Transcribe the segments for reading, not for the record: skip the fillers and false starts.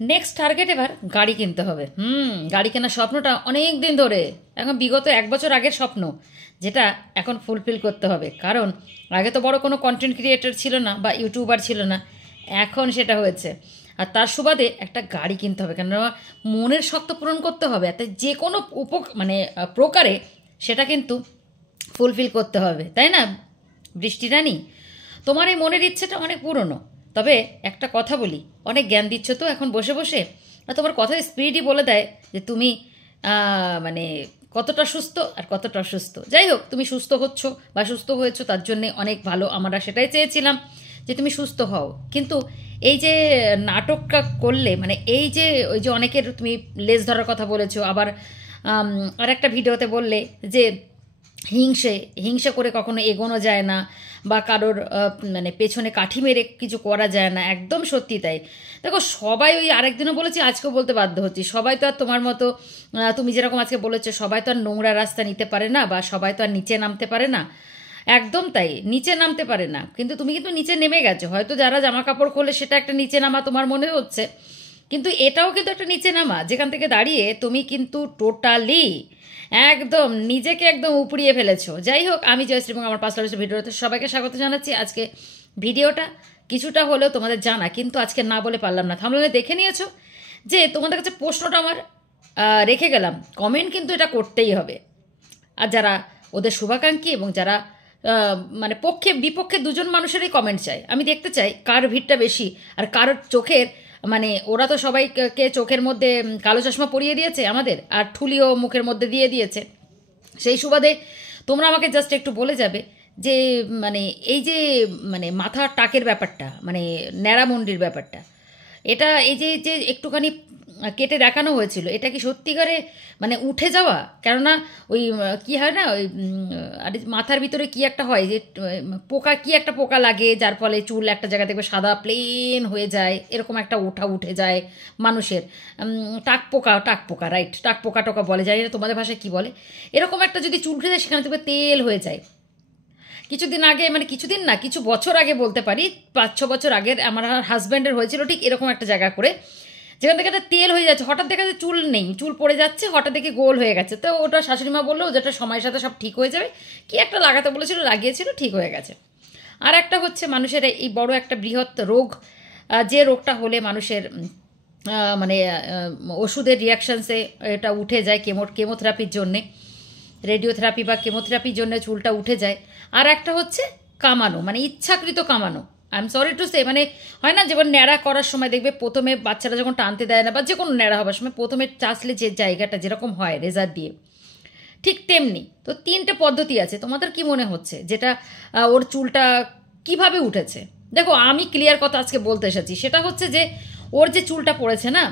Next target এবার গাড়ি কিনতে হবে। গাড়ি কেনার স্বপ্নটা অনেক দিন ধরে, এখন বিগত 1 বছর আগের স্বপ্ন, যেটা এখন ফুলফিল করতে হবে। কারণ আগে তো বড় কোনো কন্টেন্ট ক্রিয়েটর ছিল না বা ইউটিউবার ছিল না, এখন সেটা হয়েছে। আর তার সুবাদে একটা গাড়ি কিনতে হবে, কেন মনের শখ তো পূরণ করতে হবে। এতে যে কোনো প্রকারে সেটা কিন্তু ফুলফিল করতে হবে, তাই না বৃষ্টি রানী? তোমার এই মনের ইচ্ছেটা অনেক পুরনো। তবে একটা কথা বলি, অনেক জ্ঞান দিচ্ছ তো এখন বসে বসে, আর তোমার কথার স্পিরিটই বলে দেয় যে তুমি মানে কতটা সুস্থ আর কতটা অসুস্থ। যাই হোক, তুমি সুস্থ হচ্ছ বা সুস্থ হয়েছো, তার জন্যে অনেক ভালো। আমরা সেটাই চেয়েছিলাম যে তুমি সুস্থ হও। কিন্তু এই যে নাটকটা করলে, মানে এই যে ওই যে অনেকের তুমি লেজ ধরার কথা বলেছো, আবার আর একটা ভিডিওতে বললে যে হিংসে হিংসে করে কখনো এগোনো যায় না, বা কারোর মানে পেছনে কাঠি মেরে কিছু করা যায় না। একদম সত্যি তাই। দেখো, সবাই, ওই আরেকদিনও বলেছি, আজকেও বলতে বাধ্য হচ্ছি, সবাই তো আর তোমার মতো, তুমি যেরকম আজকে বলেছো, সবাই তো আর নোংরা রাস্তা নিতে পারে না, বা সবাই তো আর নিচে নামতে পারে না। একদম তাই, নিচে নামতে পারে না। কিন্তু তুমি কিন্তু নিচে নেমে গেছো। হয়তো যারা জামা কাপড় খোলে সেটা একটা নিচে নামা তোমার মনে হচ্ছে, কিন্তু এটাও কিন্তু একটা নিচে নামা, যেখান থেকে দাঁড়িয়ে তুমি কিন্তু টোটালি একদম নিজেকে একদম উপড়িয়ে ফেলেছো। যাই হোক, আমি জয়শ্রী এবং আমার পাঁচটা ভিডিওতে সবাইকে স্বাগত জানাচ্ছি। আজকে ভিডিওটা কিছুটা হলেও তোমাদের জানা, কিন্তু আজকে না বলে পারলাম না। থামলে দেখে নিয়েছো যে তোমাদের কাছে প্রশ্নটা আমার রেখে গেলাম। কমেন্ট কিন্তু এটা করতেই হবে। আর যারা ওদের শুভাকাঙ্ক্ষী এবং যারা মানে পক্ষে বিপক্ষে দুজন মানুষেরই কমেন্ট চাই, আমি দেখতে চাই কার ভিড়টা বেশি আর কার চোখের, মানে ওরা তো সবাইকে চোখের মধ্যে কালো চশমা পরিয়ে দিয়েছে আমাদের, আর ঠুলিও মুখের মধ্যে দিয়ে দিয়েছে। সেই সুবাদে তোমরা আমাকে জাস্ট একটু বলে যাবে যে মানে এই যে মানে মাথার টাকের ব্যাপারটা, মানে ন্যাড়ামন্ডির ব্যাপারটা, এটা এই যে যে একটুখানি কেটে দেখানো হয়েছিল, এটা কি সত্যিকারে মানে উঠে যাওয়া? কেননা ওই কি হয় না, ওই আরে মাথার ভিতরে কি একটা হয় যে পোকা, কি একটা পোকা লাগে, যার ফলে চুল একটা জায়গা দেখবে সাদা প্লেন হয়ে যায়, এরকম একটা উঠে যায় মানুষের। টাক পোকা, রাইট, টাক পোকা টোকা বলে, জানি না তোমাদের ভাষায় কি বলে। এরকম একটা যদি চুল উঠে যায়, সেখানে দেখবে তেল হয়ে যায়। কিছুদিন আগে, মানে কিছুদিন না, কিছু বছর আগে বলতে পারি, 5-6 বছর আগের আমার হাজব্যান্ডের হয়েছিল ঠিক এরকম একটা জায়গা করে, যেখান থেকে একটা তেল হয়ে যাচ্ছে। হঠাৎ দেখা যায় চুল নেই, চুল পড়ে যাচ্ছে, হঠাৎ দেখে গোল হয়ে গেছে। তো ওটা শাশুড়ি মা বললো যেটা সময়ের সাথে সব ঠিক হয়ে যাবে, কি একটা লাগাতে বলেছিল, লাগিয়েছিল, ঠিক হয়ে গেছে। আর একটা হচ্ছে মানুষের এই বড় একটা বৃহৎ রোগ, যে রোগটা হলে মানুষের মানে ওষুধের রিয়াকশানসে এটা উঠে যায়, কেমোথেরাপির জন্যে, রেডিওথেরাপি বা কেমোথেরাপির জন্য চুলটা উঠে যায়। আর একটা হচ্ছে কামানো, মানে ইচ্ছাকৃত কামানো। I am sorry to say, মানে হয় না, যেমন ন্যাড়া করার সময় দেখবে প্রথমে বাচ্চারা যখন টানতে দেয় না, বা যে কোনো ন্যাড়া হবার সময় প্রথমে চাষলে যে জায়গাটা যেরকম হয় রেজার দিয়ে, ঠিক তেমনি। তো 3টে পদ্ধতি আছে। তোমাদের কি মনে হচ্ছে যেটা ওর চুলটা কিভাবে উঠেছে? দেখো, আমি ক্লিয়ার কথা আজকে বলতে এসেছি, সেটা হচ্ছে যে ওর যে চুলটা পড়েছে না,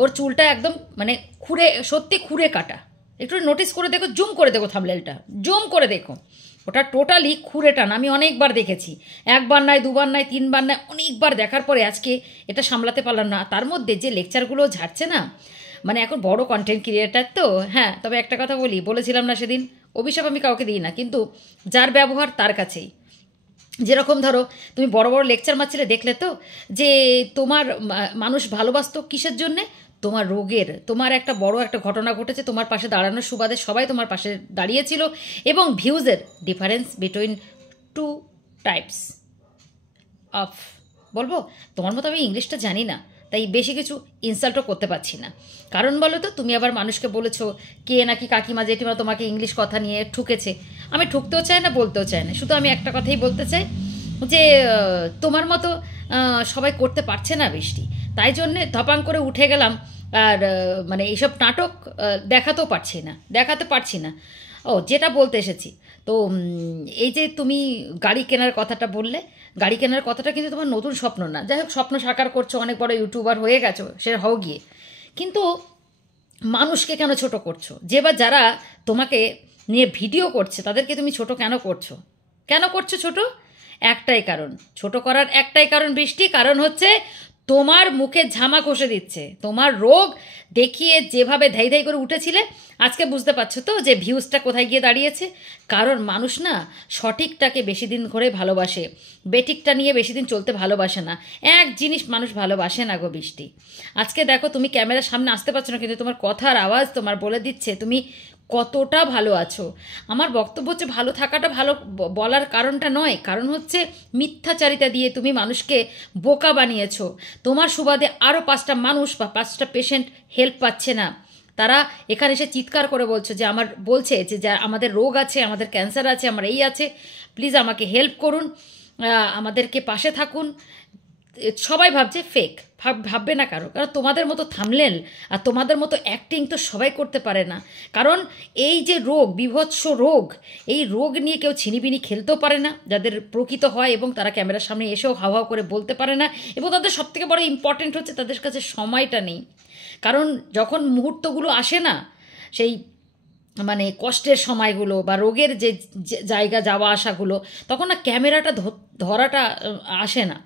ওর চুলটা একদম মানে খুঁড়ে, সত্যি খুঁড়ে কাটা। একটু নোটিস করে দেখো, জুম করে দেখো, থাম্বনেলটা জুম করে দেখো, ওটা টোটালি খুঁড়ে টান। আমি অনেকবার দেখেছি, একবার নয়, দুবার নয়, তিনবার নয়, অনেকবার দেখার পরে আজকে এটা সামলাতে পারলাম না। তার মধ্যে যে লেকচারগুলো ঝাড়ছে না, মানে এখন বড় কন্টেন্ট ক্রিয়েটার তো, হ্যাঁ। তবে একটা কথা বলেছিলাম না সেদিন, অভিশাপ আমি কাউকে দিই না, কিন্তু যার ব্যবহার তার কাছেই। যেরকম ধরো, তুমি বড় বড় লেকচার মারছিলে, দেখলে তো যে তোমার মানুষ ভালোবাসতো কিসের জন্যে? তোমার রোগের। তোমার একটা বড় একটা ঘটনা ঘটেছে, তোমার পাশে দাঁড়ানোর সুবাদে সবাই তোমার পাশে দাঁড়িয়েছিল। এবং ভিউজের difference between two types of, বলবো, তোমার মতো আমি ইংলিশটা জানি না, তাই বেশি কিছু ইনসাল্টও করতে পারছি না। কারণ বলো তো, তুমি আবার মানুষকে বলেছো কে নাকি কাকিমা জেঠিমা তোমাকে ইংলিশ কথা নিয়ে ঠুকেছে। আমি ঠুকতেও চাই না, বলতেও চাই না, শুধু আমি একটা কথাই বলতে চাই যে তোমার মতো সবাই করতে পারছে না বৃষ্টি, তাই জন্যে ধপাং করে উঠে গেলাম। আর মানে এইসব নাটক দেখাতে পারছি না। ও, যেটা বলতে এসেছি, তো এই যে তুমি গাড়ি কেনার কথাটা বললে, গাড়ি কেনার কথাটা কিন্তু তোমার নতুন স্বপ্ন না। যাই হোক, স্বপ্ন সাকার করছো, অনেক বড় ইউটিউবার হয়ে গেছো, সে হও গিয়ে। কিন্তু মানুষকে কেন ছোট করছো? যে বা যারা তোমাকে নিয়ে ভিডিও করছে, তাদেরকে তুমি ছোট কেন করছো? কেন করছো ছোট? একটাই কারণ, ছোট করার একটাই কারণ বৃষ্টি, কারণ হচ্ছে তোমার মুখে ঝামা কষে দিচ্ছে। তোমার রোগ দেখিয়ে যেভাবে ধাই ধাই করে উঠেছিলে, আজকে বুঝতে পারছো তো যে ভিউজটা কোথায় গিয়ে দাঁড়িয়েছে? কারণ মানুষ না সঠিকটাকে বেশি দিন ধরে ভালোবাসে, বেঠিকটা নিয়ে বেশি দিন চলতে ভালোবাসে না। এক জিনিস মানুষ ভালোবাসে না গো বৃষ্টি। আজকে দেখো তুমি ক্যামেরার সামনে আসতে পারছো না, কিন্তু তোমার কথার আওয়াজ তোমার বলে দিচ্ছে তুমি কতটা ভালো আছো। আমার বক্তব্য হচ্ছে ভালো থাকাটা ভালো বলার কারণটা নয়, কারণ হচ্ছে মিথ্যাচারিতা দিয়ে তুমি মানুষকে বোকা বানিয়েছো। তোমার সুবাদে আরও 5টা মানুষ বা 5টা পেশেন্ট হেল্প পাচ্ছে না। তারা এখানে এসে চিৎকার করে বলছে যে বলছে যে যা আমাদের রোগ আছে, আমাদের ক্যান্সার আছে, আমার এই আছে, প্লিজ আমাকে হেল্প করুন, আমাদেরকে পাশে থাকুন। সবাই ভাবছে ফেক, ভাববে না কারণ তোমাদের মতো থামলেন আর তোমাদের মতো অ্যাক্টিং তো সবাই করতে পারে না। কারণ এই যে রোগ, বিভৎস রোগ, এই রোগ নিয়ে কেউ ছিনিবিনি খেলতেও পারে না, যাদের প্রকৃত হয়, এবং তারা ক্যামেরার সামনে এসেও হাওয়া করে বলতে পারে না। এবং তাদের সবথেকে বড় ইম্পর্টেন্ট হচ্ছে তাদের কাছে সময়টা নেই। কারণ যখন মুহূর্তগুলো আসে না, সেই মানে কষ্টের সময়গুলো বা রোগের যে জায়গা যাওয়া আসাগুলো, তখন না ক্যামেরাটা ধরাটা আসে না,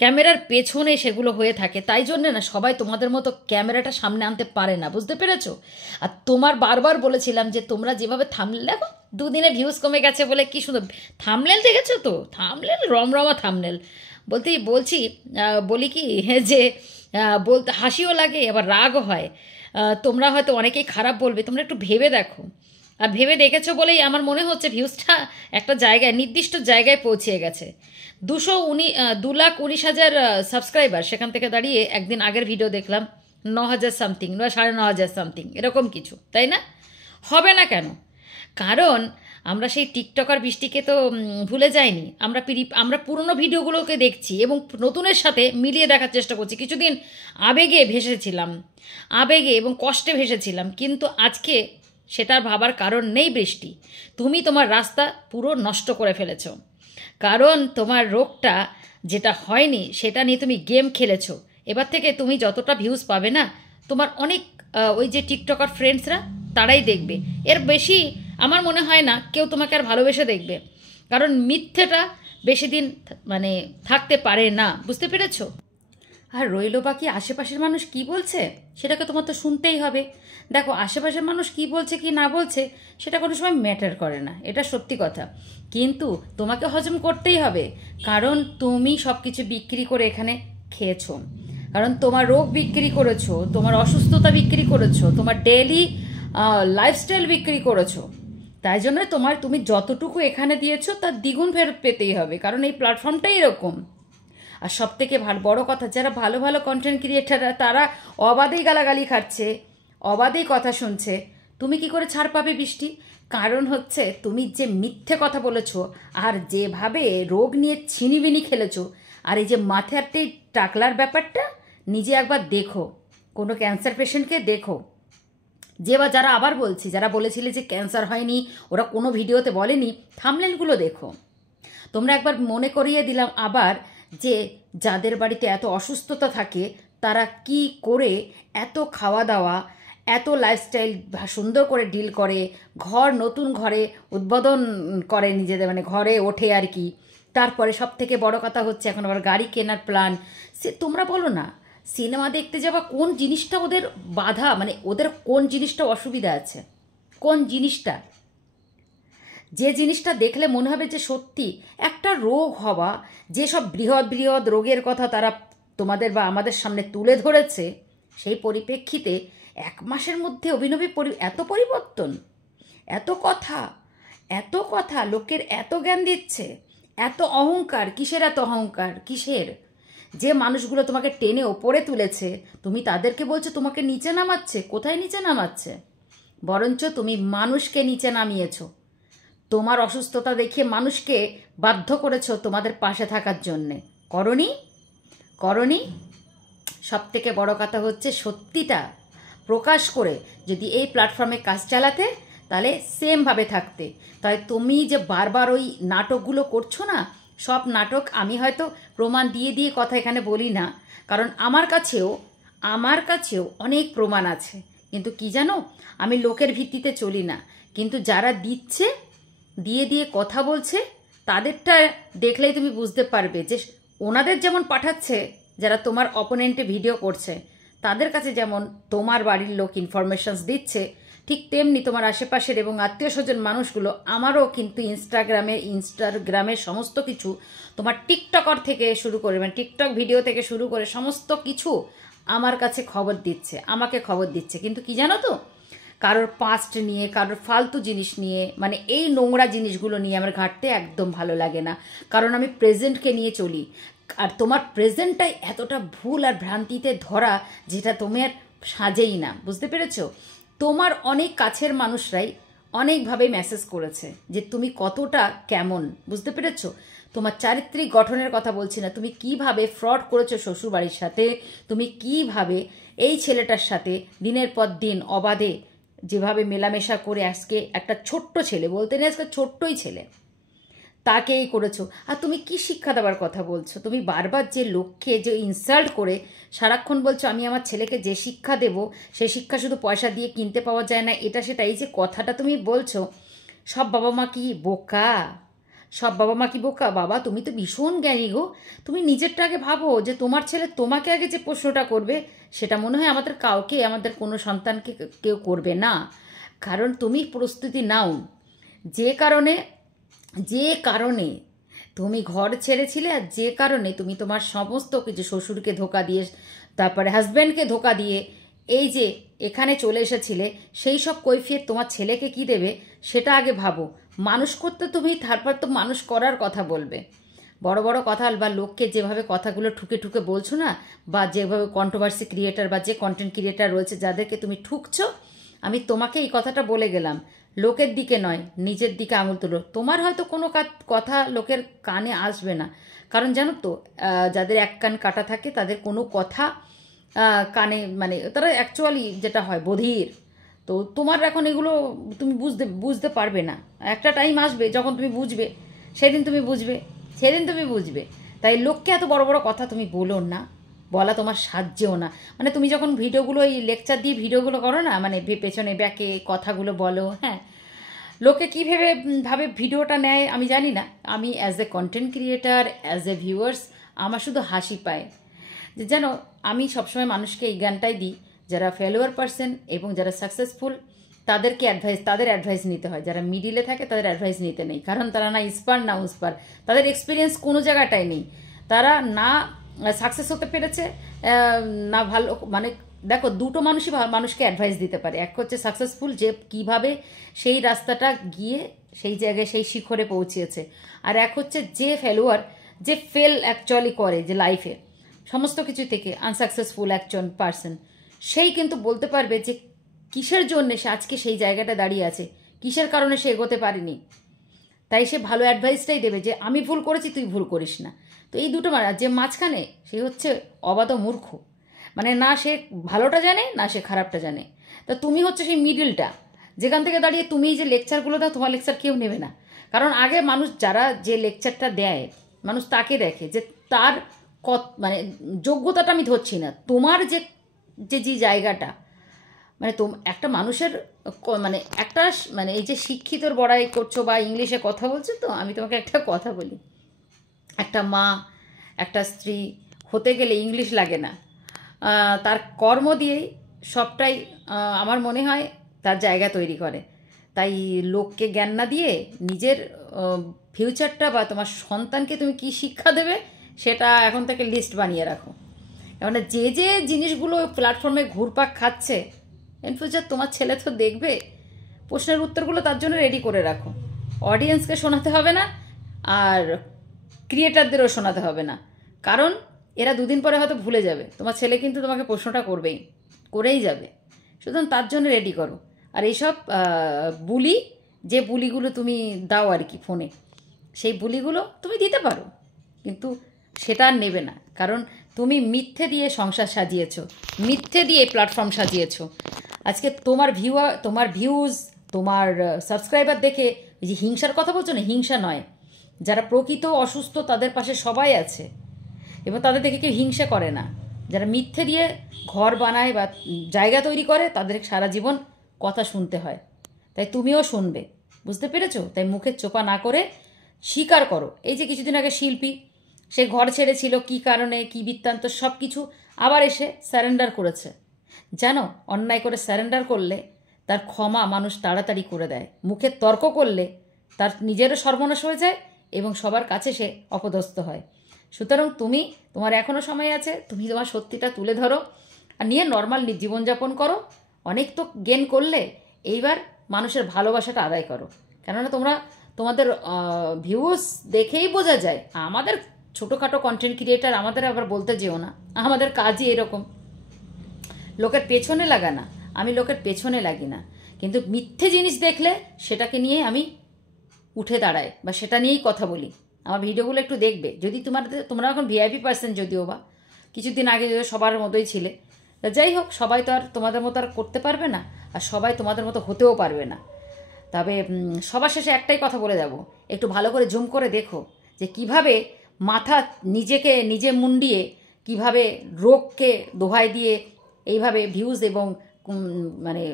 ক্যামেরার পেছনে সেগুলো হয়ে থাকে। তাই জন্যে না সবাই তোমাদের মতো ক্যামেরাটা সামনে আনতে পারে না, বুঝতে পেরেছো? আর তোমার বারবার বলেছিলাম যে তোমরা যেভাবে থামলে, দেখো 2 দিনে ভিউজ কমে গেছে বলে কি সুন্দর থামলেল দেখেছো তো, থামলেল রমরমা থামলেল। বলছি বলি কি যে বলতে হাসিও লাগে আবার রাগও হয়। তোমরা হয়তো অনেকেই খারাপ বলবে, তোমরা একটু ভেবে দেখো। আর ভেবে দেখেছো বলেই আমার মনে হচ্ছে ভিউজটা একটা জায়গায়, নির্দিষ্ট জায়গায় পৌঁছে গেছে। 2,19,000 সাবস্ক্রাইবার, সেখান থেকে দাঁড়িয়ে একদিন আগের ভিডিও দেখলাম 9,000 সামথিং বা 9,500 সামথিং, এরকম কিছু, তাই না? হবে না কেন? কারণ আমরা সেই টিকটকার বৃষ্টিকে তো ভুলে যাইনি। আমরা পুরনো ভিডিওগুলোকে দেখছি এবং নতুনের সাথে মিলিয়ে দেখার চেষ্টা করছি। কিছুদিন আবেগে ভেসেছিলাম, আবেগে এবং কষ্টে ভেসেছিলাম, কিন্তু আজকে সেটার ভাবার কারণ নেই বৃষ্টি। তুমি তোমার রাস্তা পুরো নষ্ট করে ফেলেছো। কারণ তোমার রোগটা যেটা হয়নি সেটা নিয়ে তুমি গেম খেলেছো। এবার থেকে তুমি যতটা ভিউজ পাবে না, তোমার অনেক ওই যে টিকটকার ফ্রেন্ডসরা তারাই দেখবে। এর বেশি আমার মনে হয় না কেউ তোমাকে আর ভালোবেসে দেখবে, কারণ মিথ্যেটা বেশি দিন মানে থাকতে পারে না, বুঝতে পেরেছো? আর রইল বাকি আশেপাশের মানুষ কি বলছে, সেটাকে তোমার তো শুনতেই হবে। দেখো আশেপাশের মানুষ কি বলছে কি না বলছে সেটা কোনো সময় ম্যাটার করে না, এটা সত্যি কথা। কিন্তু তোমাকে হজম করতেই হবে, কারণ তুমি সব কিছু বিক্রি করে এখানে খেয়েছো। কারণ তোমার রোগ বিক্রি করেছো, তোমার অসুস্থতা বিক্রি করেছো, তোমার ডেইলি লাইফস্টাইল বিক্রি করেছো। তাই জন্য তুমি যতটুকু এখানে দিয়েছো তার দ্বিগুণ ফেরত পেতেই হবে, কারণ এই প্ল্যাটফর্মটাই এরকম। আর সব থেকে বড় কথা, যারা ভালো ভালো কন্টেন্ট ক্রিয়েটাররা তারা অবাধেই গালাগালি খাচ্ছে, অবাধেই কথা শুনছে। তুমি কি করে ছাড় পাবে বৃষ্টি? কারণ হচ্ছে তুমি যে মিথ্যে কথা বলেছো আর যেভাবে রোগ নিয়ে ছিনিবিনি খেলেছো, আর এই যে মাথাতে টাকলার ব্যাপারটা নিজে একবার দেখো, কোনো ক্যান্সার পেশেন্টকে দেখো। যারা আবার বলছি, যারা বলেছিলে যে ক্যান্সার হয়নি, ওরা কোনো ভিডিওতে বলেনি, থাম্বনেলগুলো দেখো। তোমরা একবার মনে করিয়ে দিলাম আবার যে যাদের বাড়িতে এত অসুস্থতা থাকে তারা কি করে এত খাওয়া দাওয়া, এত লাইফস্টাইল সুন্দর করে ডিল করে, নতুন ঘরে উদ্বোধন করে নিজেদের, মানে ঘরে ওঠে আর কি। তারপরে সব থেকে বড় কথা হচ্ছে এখন আবার গাড়ি কেনার প্ল্যান। তোমরা বলো না, সিনেমা দেখতে যাওয়া কোন জিনিসটা ওদের বাধা, মানে ওদের কোন জিনিসটা অসুবিধা আছে, কোন জিনিসটা? যে জিনিসটা দেখলে মনে হবে যে সত্যি একটা রোগ হওয়া, যেসব বৃহৎ বৃহৎ রোগের কথা তারা তোমাদের বা আমাদের সামনে তুলে ধরেছে, সেই পরিপ্রেক্ষিতে 1 মাসের মধ্যে অভিনবী এত পরিবর্তন, এত কথা লোকের এত জ্ঞান দিচ্ছে, এত অহংকার। কিসের এত অহংকার, কিসের? যে মানুষগুলো তোমাকে টেনে ওপরে তুলেছে তুমি তাদেরকে বলছো তোমাকে নিচে নামাচ্ছে। কোথায় নিচে নামাচ্ছে? বরঞ্চ তুমি মানুষকে নিচে নামিয়েছো। তোমার অসুস্থতা দেখে মানুষকে বাধ্য করেছো তোমাদের পাশে থাকার জন্যে। করনি? সব থেকে বড় কথা হচ্ছে সত্যিটা প্রকাশ করে যদি এই প্ল্যাটফর্মে কাজ চালাতে, তাহলে সেমভাবে থাকতে। তাই তুমি যে বারবার ওই নাটকগুলো করছো না, সব নাটক আমি হয়তো প্রমাণ দিয়ে কথা এখানে বলি না, কারণ আমার কাছেও অনেক প্রমাণ আছে। কিন্তু কি জানো, আমি লোকের ভিত্তিতে চলি না, কিন্তু যারা দিচ্ছে, দিয়ে কথা বলছে, তাদেরটা দেখলেই তুমি বুঝতে পারবে যে ওনাদের যেমন পাঠাচ্ছে যারা তোমার অপোনেন্টে ভিডিও করছে তাদের কাছে যেমন তোমার বাড়ির লোক ইনফরমেশনস দিচ্ছে, ঠিক তেমনি তোমার আশেপাশের এবং আত্মীয় স্বজন মানুষগুলো আমারও কিন্তু ইনস্টাগ্রামের সমস্ত কিছু, তোমার টিকটকার থেকে শুরু করে মানে টিকটক ভিডিও থেকে শুরু করে সমস্ত কিছু আমার কাছে খবর দিচ্ছে, আমাকে খবর দিচ্ছে। কিন্তু কি জানো তো, কারোর পাস্ট নিয়ে, কারোর ফালতু জিনিস নিয়ে, মানে এই নোংরা জিনিসগুলো নিয়ে আমার ঘাঁটতে একদম ভালো লাগে না। কারণ আমি প্রেজেন্টকে নিয়ে চলি। আর তোমার প্রেজেন্টটাই এতটা ভুল আর ভ্রান্তিতে ধরা, যেটা তোমার সাজেই না। বুঝতে পেরেছো? তোমার অনেক কাছের মানুষরাই অনেকভাবে মেসেজ করেছে যে তুমি কতটা কেমন। বুঝতে পেরেছো? তোমার চারিত্রিক গঠনের কথা বলছি না, তুমি কিভাবে ফ্রড করেছো শ্বশুরবাড়ির সাথে, তুমি কিভাবে এই ছেলেটার সাথে দিনের পর দিন অবাধে যেভাবে মেলামেশা করে আজকে একটা ছোট্ট ছেলে, বলতে নেই আজকে ছোট্টই ছেলে, তাকেই করেছো। আর তুমি কি শিক্ষা দেওয়ার কথা বলছো? তুমি বারবার যে লোককে যে ইনসাল্ট করে সারাক্ষণ বলছো আমি আমার ছেলেকে যে শিক্ষা দেব সেই শিক্ষা শুধু পয়সা দিয়ে কিনতে পাওয়া যায় না, এটা সেটা, এই যে কথাটা তুমি বলছো, সব বাবা মা কি বোকা? সব বাবা মা কি বোকা? বাবা তুমি তো ভীষণ জ্ঞানী গো। তুমি নিজেরটা আগে ভাবো, যে তোমার ছেলে তোমাকে আগে যে প্রশ্নটা করবে সেটা মনে হয় আমাদের কাউকে, আমাদের কোনো সন্তানকে কেউ করবে না। কারণ তুমি প্রস্তুতি নাও। যে কারণে তুমি ঘর ছেড়েছিলে, আর যে কারণে তুমি তোমার সমস্ত কিছু শ্বশুরকে ধোকা দিয়ে, তারপরে হাজব্যান্ডকে ধোকা দিয়ে এই যে এখানে চলে এসেছিলে, সেই সব কৈফিয়ত তোমার ছেলেকে কি দেবে সেটা আগে ভাবো। মানুষ করতে তুমি, তারপর তো মানুষ করার কথা বলবে। বড় বড় কথা বা লোককে যেভাবে কথাগুলো ঠুকে ঠুকে বলছো না, বা যেভাবে কন্ট্রোভার্সি ক্রিয়েটার বা যে কন্টেন্ট ক্রিয়েটার রয়েছে যাদেরকে তুমি ঠুকছো, আমি তোমাকে এই কথাটা বলে গেলাম, লোকের দিকে নয় নিজের দিকে আঙুল তুলো। তোমার হয়তো কোনো কথা লোকের কানে আসবে না, কারণ জানো তো যাদের এক কান কাটা থাকে তাদের কোনো কথা কানে, মানে তারা অ্যাকচুয়ালি যেটা হয় বধির। তো তোমার এখন এগুলো তুমি বুঝতে পারবে না। একটা টাইম আসবে যখন তুমি বুঝবে, সেদিন তুমি বুঝবে। তাই লোককে এত বড় বড় কথা তুমি বলো না, বলা তোমার সাহায্যও না। মানে তুমি যখন ভিডিওগুলো এই লেকচার দিয়ে ভিডিওগুলো করো না, মানে পেছনে ব্যাকে কথাগুলো বলো, হ্যাঁ, লোকে কী ভাবে ভিডিওটা নেয় আমি জানি না। আমি as a content creator, as a viewers, আমার শুধু হাসি পায় যে যেন আমি সবসময় মানুষকে এই জ্ঞানটাই দিই, যারা ফেলোয়ার পার্সন এবং যারা সাকসেসফুল তাদের অ্যাডভাইস নিতে হয়। যারা মিডিলে থাকে তাদের অ্যাডভাইস নিতে নেই, কারণ তারা না ইস্পার না উস্পার, তাদের এক্সপিরিয়েন্স কোনো জায়গাটাই নেই। তারা না সাকসেস হতে পেরেছে, না ভালো, মানে দেখো দুটো মানুষই মানুষকে অ্যাডভাইস দিতে পারে। এক হচ্ছে সাকসেসফুল, যে কিভাবে সেই রাস্তাটা গিয়ে সেই জায়গায় সেই শিখরে পৌঁছিয়েছে, আর এক হচ্ছে যে ফেলোয়ার, যে ফেল অ্যাকচুয়ালি করে, যে লাইফে সমস্ত কিছু থেকে আনসাকসেসফুল একজন পার্সন, সেই কিন্তু বলতে পারবে যে কিসের জন্য সে আজকে সেই জায়গাটা দাঁড়িয়ে আছে, কিসের কারণে সে এগোতে পারেনি। তাই সে ভালো অ্যাডভাইসটাই দেবে যে আমি ভুল করেছি, তুই ভুল করিস না। তো এই দুটো যে মাঝখানে, সে হচ্ছে অবাধ মূর্খ, মানে না সে ভালোটা জানে না সে খারাপটা জানে। তা তুমি হচ্ছে সেই মিডিলটা, যেখান থেকে দাঁড়িয়ে তুমি যে লেকচারগুলো দাও, তোমার লেকচার কেউ নেবে না। কারণ আগে মানুষ যারা যে লেকচারটা দেয়, মানুষ তাকে দেখে যে তার মানে যোগ্যতাটা আমি ধরছি না, তোমার যে যে জায়গাটা, মানে একটা মানুষের মানে একটা মানে এই যে শিক্ষিতর বড়াই করছো বা ইংলিশে কথা বলছো, তো আমি তোমাকে একটা কথা বলি, একটা মা, একটা স্ত্রী হতে গেলে ইংলিশ লাগে না, তার কর্ম দিয়েই সবটাই আমার মনে হয় তার জায়গা তৈরি করে। তাই লোককে জ্ঞান না দিয়ে নিজের ফিউচারটা বা তোমার সন্তানকে তুমি কি শিক্ষা দেবে সেটা এখন থেকে লিস্ট বানিয়ে রাখো। কেননা যে যে জিনিসগুলো প্ল্যাটফর্মে ঘুরপাক খাচ্ছে, ইন ফিউচার তোমার ছেলে তো দেখবে, প্রশ্নের উত্তরগুলো তার জন্য রেডি করে রাখো। অডিয়েন্সকে শোনাতে হবে না, আর ক্রিয়েটারদেরও শোনাতে হবে না, কারণ এরা দুদিন পরে হয়তো ভুলে যাবে। তোমার ছেলে কিন্তু তোমাকে প্রশ্নটা করেই যাবে, সুতরাং তার জন্য রেডি করো। আর এইসব যে বুলিগুলো তুমি দাও আর কি ফোনে, সেই বুলিগুলো তুমি দিতে পারো, কিন্তু সেটা আর নেবে না, কারণ তুমি মিথ্যে দিয়ে সংসার সাজিয়েছো, মিথ্যে দিয়ে প্ল্যাটফর্ম সাজিয়েছো। আজকে তোমার ভিউজ, তোমার সাবস্ক্রাইবার দেখে এই যে হিংসার কথা বলছো না, হিংসা নয়, যারা প্রকৃত অসুস্থ তাদের পাশে সবাই আছে এবং তাদের দেখে কেউ হিংসা করে না। যারা মিথ্যে দিয়ে ঘর বানায় বা জায়গা তৈরি করে, তাদের সারা জীবন কথা শুনতে হয়। তাই তুমিও শুনবে, বুঝতে পেরেছো? তাই মুখের চোপা না করে স্বীকার করো। এই যে কিছুদিন আগে শিল্পী সে ঘর ছেড়েছিল কী কারণে, কী বৃত্তান্ত, সব কিছু আবার এসে স্যারেন্ডার করেছে। জানো, অন্যায় করে স্যারেন্ডার করলে তার ক্ষমা মানুষ তাড়াতাড়ি করে দেয়। মুখে তর্ক করলে তার নিজেরও সর্বনাশ হয়ে যায় এবং সবার কাছে সে অপদস্থ হয়। সুতরাং তোমার এখনও সময় আছে, তুমি তোমার সত্যিটা তুলে ধরো আর নিয়ে নর্মাল জীবনযাপন করো। অনেক তো গেন করলে, এইবার মানুষের ভালোবাসাটা আদায় করো। কেননা তোমাদের ভিউজ দেখেই বোঝা যায়। আমাদের ছোটোখাটো কন্টেন্ট ক্রিয়েটার, আমাদের আবার বলতে যেও না, আমাদের কাজই এরকম। লোকের পেছনে লাগা না, আমি লোকের পেছনে লাগি না, কিন্তু মিথ্যে জিনিস দেখলে সেটাকে নিয়ে আমি উঠে দাঁড়াই বা সেটা নিয়েই কথা বলি। আমার ভিডিওগুলো একটু দেখবে। যদি তোমরা এখন ভিআইপি পার্সন, যদিও বা কিছুদিন আগে যদিও সবার মতোই ছিলে, যাই হোক, সবাই তো আর তোমাদের মতো আর করতে পারবে না, আর সবাই তোমাদের মতো হতেও পারবে না। তবে সবার শেষে একটাই কথা বলে যাব, একটু ভালো করে জুম করে দেখো যে কিভাবে মাথা নিজে মুন্ডিয়ে কিভাবে রোগকে দোহাই দিয়ে এইভাবে ভিউজ এবং মানে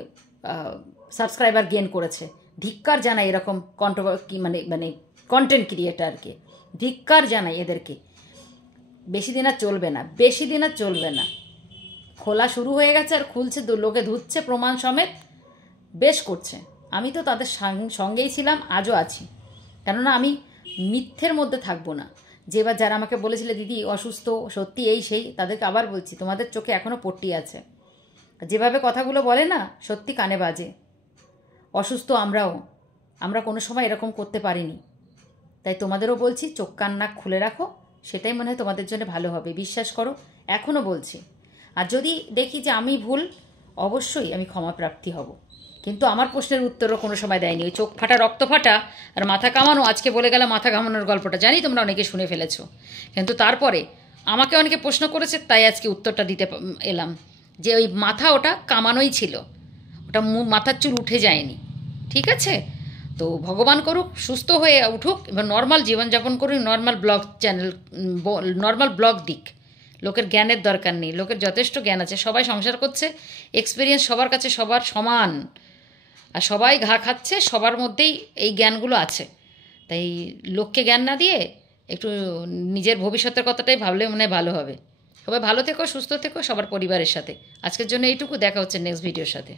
সাবস্ক্রাইবার গেন করেছে। ধিক্কার জানাই এরকম মানে কন্টেন্ট ক্রিয়েটারকে, ধিক্কার জানাই এদেরকে। বেশি দিন আর চলবে না। খোলা শুরু হয়ে গেছে আর খুলছে, লোকে ধুচ্ছে প্রমাণ সমেত, বেশ করছে। আমি তো তাদের সঙ্গেই ছিলাম, আজও আছি। কেননা আমি মিথ্যের মধ্যে থাকবো না। যারা আমাকে বলেছিলে দিদি অসুস্থ, সত্যি এই সেই, তাদেরকে আবার বলছি, তোমাদের চোখে এখনও পট্টি আছে। যেভাবে কথাগুলো বলে না, সত্যি কানে বাজে। অসুস্থ আমরা কোনো সময় এরকম করতে পারিনি। তাই তোমাদেরও বলছি, চোখ কান নাক খুলে রাখো, সেটাই মনে হয় তোমাদের জন্য ভালো হবে। বিশ্বাস করো, এখনও বলছি। আর যদি দেখি যে আমি ভুল, অবশ্যই আমি ক্ষমাপ্রার্থী হব। কিন্তু আমার প্রশ্নের উত্তরও কোনো সময় দেয়নি। ওই চোখ ফাটা, রক্ত ফাটা আর মাথা কামানো, আজকে বলে গেলাম মাথা কামানোর গল্পটা, জানি তোমরা অনেকে শুনে ফেলেছো। কিন্তু তারপরে আমাকে অনেকে প্রশ্ন করেছে, তাই আজকে উত্তরটা দিতে এলাম যে ওই মাথা ওটা কামানোই ছিল, ওটা মাথার চুল উঠে যায়নি। ঠিক আছে? তো ভগবান করুক সুস্থ হয়ে উঠুক, এবার নর্মাল জীবনযাপন করুক, নর্মাল ব্লগ দিক। লোকের জ্ঞানের দরকার নেই, লোকের যথেষ্ট জ্ঞান আছে, সবাই সংসার করছে, এক্সপিরিয়েন্স সবার কাছে সবার সমান, আর সবাই ঘা খাচ্ছে, সবার মধ্যেই এই জ্ঞানগুলো আছে। তাই লোককে জ্ঞান না দিয়ে একটু নিজের ভবিষ্যতের কথাটাই ভাবলে মনে হয় ভালো হবে। সবাই ভালো থেকো, সুস্থ থেকো, সবার পরিবারের সাথে। আজকের জন্য এইটুকু, দেখা হচ্ছে নেক্সট ভিডিওর সাথে।